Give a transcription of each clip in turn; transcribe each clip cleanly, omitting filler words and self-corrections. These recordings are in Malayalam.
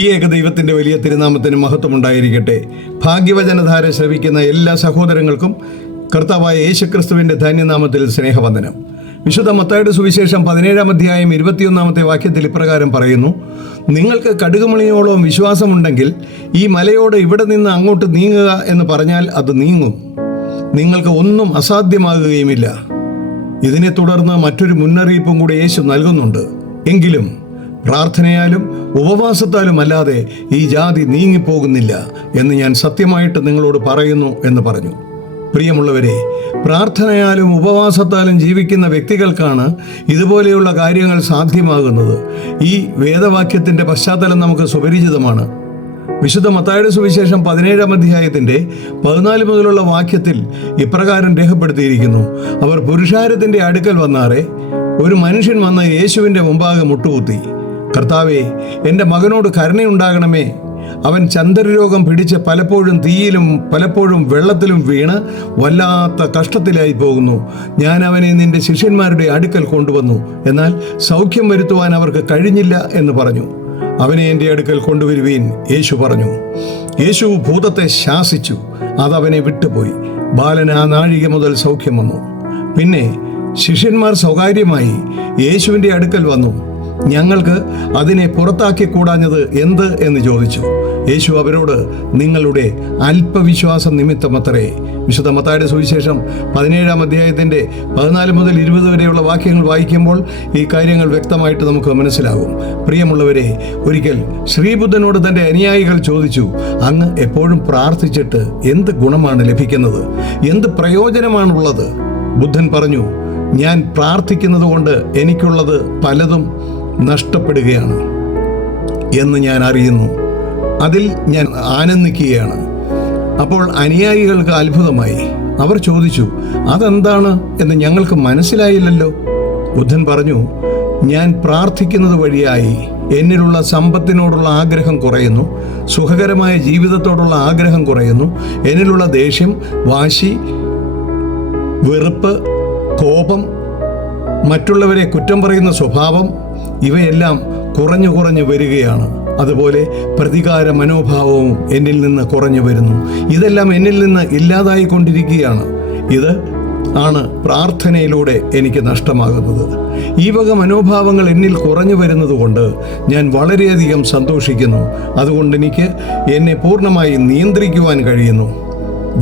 ത്രിയേക ദൈവത്തിൻ്റെ വലിയ തിരുനാമത്തിന് മഹത്വമുണ്ടായിരിക്കട്ടെ. ഭാഗ്യവചനധാര ശ്രവിക്കുന്ന എല്ലാ സഹോദരങ്ങൾക്കും കർത്താവായ യേശുക്രിസ്തുവിൻ്റെ ധന്യനാമത്തിൽ സ്നേഹവന്ദനം. വിശുദ്ധ മത്തായിയുടെ സുവിശേഷം 17-ാം അധ്യായം 21-ാമത്തെ വാക്യത്തിൽ ഇപ്രകാരം പറയുന്നു: നിങ്ങൾക്ക് കടുകുമണിയോളം വിശ്വാസമുണ്ടെങ്കിൽ ഈ മലയോട് ഇവിടെ നിന്ന് അങ്ങോട്ട് നീങ്ങുക എന്ന് പറഞ്ഞാൽ അത് നീങ്ങും. നിങ്ങൾക്ക് ഒന്നും അസാധ്യമാകുകയുമില്ല. ഇതിനെ തുടർന്ന് മറ്റൊരു മുന്നറിയിപ്പും കൂടി യേശു നൽകുന്നുണ്ട്. എങ്കിലും പ്രാർത്ഥനയാലും ഉപവാസത്താലും അല്ലാതെ ഈ ജാതി നീങ്ങിപ്പോകുന്നില്ല എന്ന് ഞാൻ സത്യമായിട്ട് നിങ്ങളോട് പറയുന്നു എന്ന് പറഞ്ഞു. പ്രിയമുള്ളവരെ, പ്രാർത്ഥനയാലും ഉപവാസത്താലും ജീവിക്കുന്ന വ്യക്തികൾക്കാണ് ഇതുപോലെയുള്ള കാര്യങ്ങൾ സാധ്യമാകുന്നത്. ഈ വേദവാക്യത്തിൻ്റെ പശ്ചാത്തലം നമുക്ക് സുപരിചിതമാണ്. വിശുദ്ധ മത്തായിയുടെ സുവിശേഷം 17-ാം അധ്യായത്തിൻ്റെ 14 മുതലുള്ള വാക്യത്തിൽ ഇപ്രകാരം രേഖപ്പെടുത്തിയിരിക്കുന്നു: അവർ പുരുഷാരത്തിൻ്റെ അടുക്കൽ വന്നാറെ ഒരു മനുഷ്യൻ വന്ന് യേശുവിൻ്റെ മുമ്പാകെ മുട്ടുകുത്തി, കർത്താവേ, എൻ്റെ മകനോട് കരുണയുണ്ടാകണമേ. അവൻ ചന്ദ്രരോഗം പിടിച്ച് പലപ്പോഴും തീയിലും പലപ്പോഴും വെള്ളത്തിലും വീണ് വല്ലാത്ത കഷ്ടത്തിലായി പോകുന്നു. ഞാൻ അവനെ നിന്റെ ശിഷ്യന്മാരുടെ അടുക്കൽ കൊണ്ടുവന്നു, എന്നാൽ സൗഖ്യം വരുത്തുവാൻ അവർക്ക് കഴിഞ്ഞില്ല എന്ന് പറഞ്ഞു. അവനെ എൻ്റെ അടുക്കൽ കൊണ്ടുവരുവീൻ, യേശു പറഞ്ഞു. യേശു ഭൂതത്തെ ശാസിച്ചു, അതവനെ വിട്ടുപോയി. ബാലന് ആ നാഴിക മുതൽ സൗഖ്യം വന്നു. പിന്നെ ശിഷ്യന്മാർ സ്വകാര്യമായി യേശുവിൻ്റെ അടുക്കൽ വന്നു. ഞങ്ങൾക്ക് അതിനെ പുറത്താക്കി കൂടാഞ്ഞത് എന്ത് എന്ന് ചോദിച്ചു. യേശു അവരോട്, നിങ്ങളുടെ അല്പവിശ്വാസം നിമിത്തമത്രേ. വിശുദ്ധ മത്തായിയുടെ സുവിശേഷം 17-ാം അധ്യായത്തിൻ്റെ 14 മുതൽ 20 വരെയുള്ള വാക്യങ്ങൾ വായിക്കുമ്പോൾ ഈ കാര്യങ്ങൾ വ്യക്തമായിട്ട് നമുക്ക് മനസ്സിലാകും. പ്രിയമുള്ളവരെ, ഒരിക്കൽ ശ്രീബുദ്ധനോട് തൻ്റെ അനുയായികൾ ചോദിച്ചു, അങ്ങ് എപ്പോഴും പ്രാർത്ഥിച്ചിട്ട് എന്ത് ഗുണമാണ് ലഭിക്കുന്നത്? എന്ത് പ്രയോജനമാണുള്ളത്? ബുദ്ധൻ പറഞ്ഞു, ഞാൻ പ്രാർത്ഥിക്കുന്നത് കൊണ്ട് എനിക്കുള്ളത് പലതും നഷ്ടപ്പെടുകയാണ് എന്ന് ഞാൻ അറിയുന്നു. അതിൽ ഞാൻ ആനന്ദിക്കുകയാണ്. അപ്പോൾ അനുയായികൾക്ക് അത്ഭുതമായി. അവർ ചോദിച്ചു, അതെന്താണ് എന്ന് ഞങ്ങൾക്ക് മനസ്സിലായില്ലല്ലോ. ബുദ്ധൻ പറഞ്ഞു, ഞാൻ പ്രാർത്ഥിക്കുന്നത് വഴിയായി എന്നിലുള്ള സമ്പത്തിനോടുള്ള ആഗ്രഹം കുറയുന്നു, സുഖകരമായ ജീവിതത്തോടുള്ള ആഗ്രഹം കുറയുന്നു, എന്നിലുള്ള ദേഷ്യം, വാശി, വെറുപ്പ്, കോപം, മറ്റുള്ളവരെ കുറ്റം പറയുന്ന സ്വഭാവം, ഇവയെല്ലാം കുറഞ്ഞു കുറഞ്ഞു വരികയാണ്. അതുപോലെ പ്രതികാര മനോഭാവവും എന്നിൽ നിന്ന് കുറഞ്ഞു വരുന്നു. ഇതെല്ലാം എന്നിൽ നിന്ന് ഇല്ലാതായിക്കൊണ്ടിരിക്കുകയാണ്. ഇത് ആണ് പ്രാർത്ഥനയിലൂടെ എനിക്ക് നഷ്ടമാകുന്നത്. ഈ വക മനോഭാവങ്ങൾ എന്നിൽ കുറഞ്ഞു വരുന്നത് കൊണ്ട് ഞാൻ വളരെയധികം സന്തോഷിക്കുന്നു. അതുകൊണ്ട് എനിക്ക് എന്നെ പൂർണ്ണമായി നിയന്ത്രിക്കുവാൻ കഴിയുന്നു.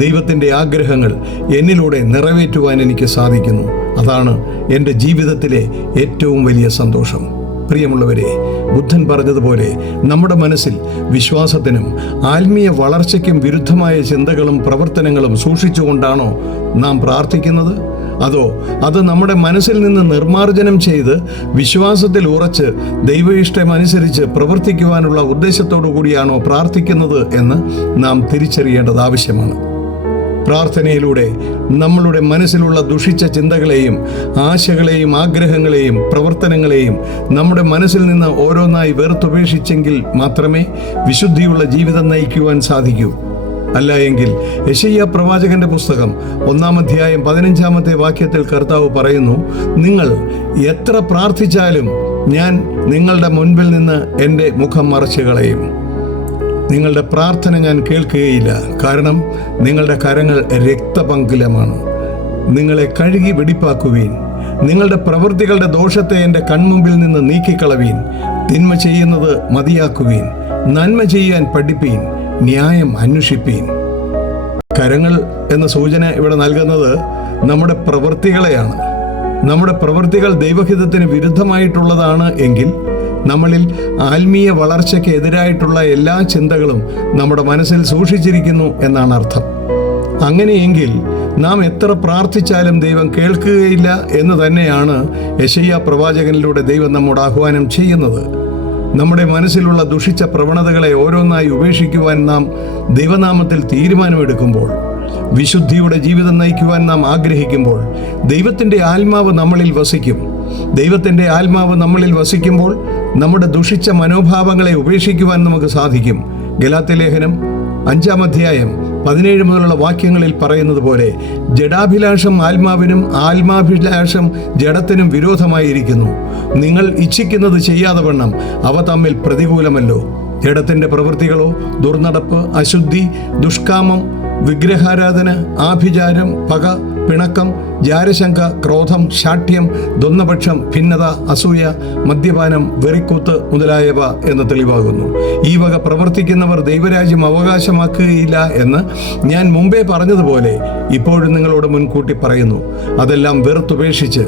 ദൈവത്തിൻ്റെ ആഗ്രഹങ്ങൾ എന്നിലൂടെ നിറവേറ്റുവാൻ എനിക്ക് സാധിക്കുന്നു. അതാണ് എൻ്റെ ജീവിതത്തിലെ ഏറ്റവും വലിയ സന്തോഷം. പ്രിയമുള്ളവരെ, ബുദ്ധൻ പറഞ്ഞതുപോലെ നമ്മുടെ മനസ്സിൽ വിശ്വാസത്തിനും ആത്മീയ വളർച്ചയ്ക്കും വിരുദ്ധമായ ചിന്തകളും പ്രവർത്തനങ്ങളും സൂക്ഷിച്ചുകൊണ്ടാണോ നാം പ്രാർത്ഥിക്കുന്നത്? അതോ അത് നമ്മുടെ മനസ്സിൽ നിന്ന് നിർമ്മാർജ്ജനം ചെയ്ത് വിശ്വാസത്തിൽ ഉറച്ച് ദൈവ ഇഷ്ടമനുസരിച്ച് പ്രവർത്തിക്കുവാനുള്ള ഉദ്ദേശത്തോടു കൂടിയാണോ പ്രാർത്ഥിക്കുന്നത് എന്ന് നാം തിരിച്ചറിയേണ്ടത് ആവശ്യമാണ്. പ്രാർത്ഥനയിലൂടെ നമ്മളുടെ മനസ്സിലുള്ള ദുഷിച്ച ചിന്തകളെയും ആശകളെയും ആഗ്രഹങ്ങളെയും പ്രവർത്തനങ്ങളെയും നമ്മുടെ മനസ്സിൽ നിന്ന് ഓരോന്നായി വെറുത്തുപേക്ഷിച്ചെങ്കിൽ മാത്രമേ വിശുദ്ധിയുള്ള ജീവിതം നയിക്കുവാൻ സാധിക്കൂ. അല്ല എങ്കിൽ യെശയ്യാ പ്രവാചകന്റെ പുസ്തകം 1-ാം അധ്യായം 15-ാമത്തെ വാക്യത്തിൽ കർത്താവ് പറയുന്നു, നിങ്ങൾ എത്ര പ്രാർത്ഥിച്ചാലും ഞാൻ നിങ്ങളുടെ മുൻപിൽ നിന്ന് എൻ്റെ മുഖം മറച്ചു കളയും. നിങ്ങളുടെ പ്രാർത്ഥന ഞാൻ കേൾക്കുകയില്ല, കാരണം നിങ്ങളുടെ കരങ്ങൾ രക്തപങ്കിലമാണ്. നിങ്ങളെ കഴുകി വെടിപ്പാക്കുവീൻ. നിങ്ങളുടെ പ്രവൃത്തികളുടെ ദോഷത്തെ എൻ്റെ കൺമുമ്പിൽ നിന്ന് നീക്കിക്കളവീൻ. തിന്മ ചെയ്യുന്നത് മതിയാക്കുവീൻ. നന്മ ചെയ്യാൻ പഠിപ്പീൻ. ന്യായം അന്വേഷിപ്പീൻ. കരങ്ങൾ എന്ന സൂചന ഇവിടെ നൽകുന്നത് നമ്മുടെ പ്രവൃത്തികളെയാണ്. നമ്മുടെ പ്രവൃത്തികൾ ദൈവഹിതത്തിന് വിരുദ്ധമായിട്ടുള്ളതാണ് എങ്കിൽ നമ്മളിൽ ആത്മീയ വളർച്ചയ്ക്ക് എതിരായിട്ടുള്ള എല്ലാ ചിന്തകളും നമ്മുടെ മനസ്സിൽ സൂക്ഷിച്ചിരിക്കുന്നു എന്നാണ് അർത്ഥം. അങ്ങനെയെങ്കിൽ നാം എത്ര പ്രാർത്ഥിച്ചാലും ദൈവം കേൾക്കുകയില്ല എന്ന് തന്നെയാണ് യെശയ്യാ പ്രവാചകനിലൂടെ ദൈവം നമ്മോട് ആഹ്വാനം ചെയ്യുന്നത്. നമ്മുടെ മനസ്സിലുള്ള ദുഷിച്ച പ്രവണതകളെ ഓരോന്നായി ഉപേക്ഷിക്കുവാൻ നാം ദൈവനാമത്തിൽ തീരുമാനമെടുക്കുമ്പോൾ, വിശുദ്ധിയുടെ ജീവിതം നയിക്കുവാൻ നാം ആഗ്രഹിക്കുമ്പോൾ, ദൈവത്തിൻ്റെ ആത്മാവ് നമ്മളിൽ വസിക്കും. ദൈവത്തിൻ്റെ ആത്മാവ് നമ്മളിൽ വസിക്കുമ്പോൾ നമ്മുടെ ദുഷിച്ച മനോഭാവങ്ങളെ ഉപേക്ഷിക്കുവാൻ നമുക്ക് സാധിക്കും. ഗലാത്യലേഖനം 5-ാം അധ്യായം 17 മുതലുള്ള വാക്യങ്ങളിൽ പറയുന്നത് പോലെ, ജഡാഭിലാഷം ആത്മാവിനും ആത്മാഭിലാഷം ജഡത്തിനും വിരോധമായിരിക്കുന്നു. നിങ്ങൾ ഇച്ഛിക്കുന്നത് ചെയ്യാതെ വണ്ണം അവ തമ്മിൽ പ്രതികൂലമല്ലോ. ജഡത്തിൻ്റെ പ്രവൃത്തികളോ ദുർനടപ്പ്, അശുദ്ധി, ദുഷ്കാമം, വിഗ്രഹാരാധന, ആഭിചാരം, പക, പിണക്കം, ജാരശങ്ക, ക്രോധം, ശാഠ്യം, ദ്വന്ദ്വപക്ഷം, ഭിന്നത, അസൂയ, മദ്യപാനം, വെറിക്കൂത്ത് മുതലായവ എന്ന് തെളിവാകുന്നു. ഈ വക പ്രവർത്തിക്കുന്നവർ ദൈവരാജ്യം അവകാശമാക്കുകയില്ല എന്ന് ഞാൻ മുമ്പേ പറഞ്ഞതുപോലെ ഇപ്പോഴും നിങ്ങളോട് മുൻകൂട്ടി പറയുന്നു. അതെല്ലാം വെറുത്തുപേക്ഷിച്ച്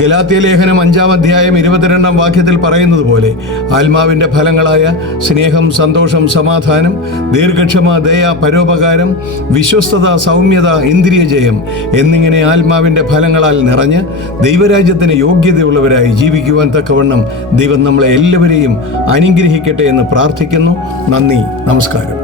ഗലാത്യ ലേഖനം 5-ാം അധ്യായം 22-ാം വാക്യത്തിൽ പറയുന്നത് പോലെ ആത്മാവിൻ്റെ ഫലങ്ങളായ സ്നേഹം, സന്തോഷം, സമാധാനം, ദീർഘക്ഷമ, ദയ, പരോപകാരം, വിശ്വസ്തത, സൗമ്യത, ഇന്ദ്രിയജയം എന്നിങ്ങനെ ആത്മാവിൻ്റെ ഫലങ്ങളാൽ നിറഞ്ഞ് ദൈവരാജ്യത്തിന് യോഗ്യതയുള്ളവരായി ജീവിക്കുവാൻ തക്കവണ്ണം ദൈവം നമ്മളെ എല്ലാവരെയും അനുഗ്രഹിക്കട്ടെ എന്ന് പ്രാർത്ഥിക്കുന്നു. നന്ദി, നമസ്കാരം.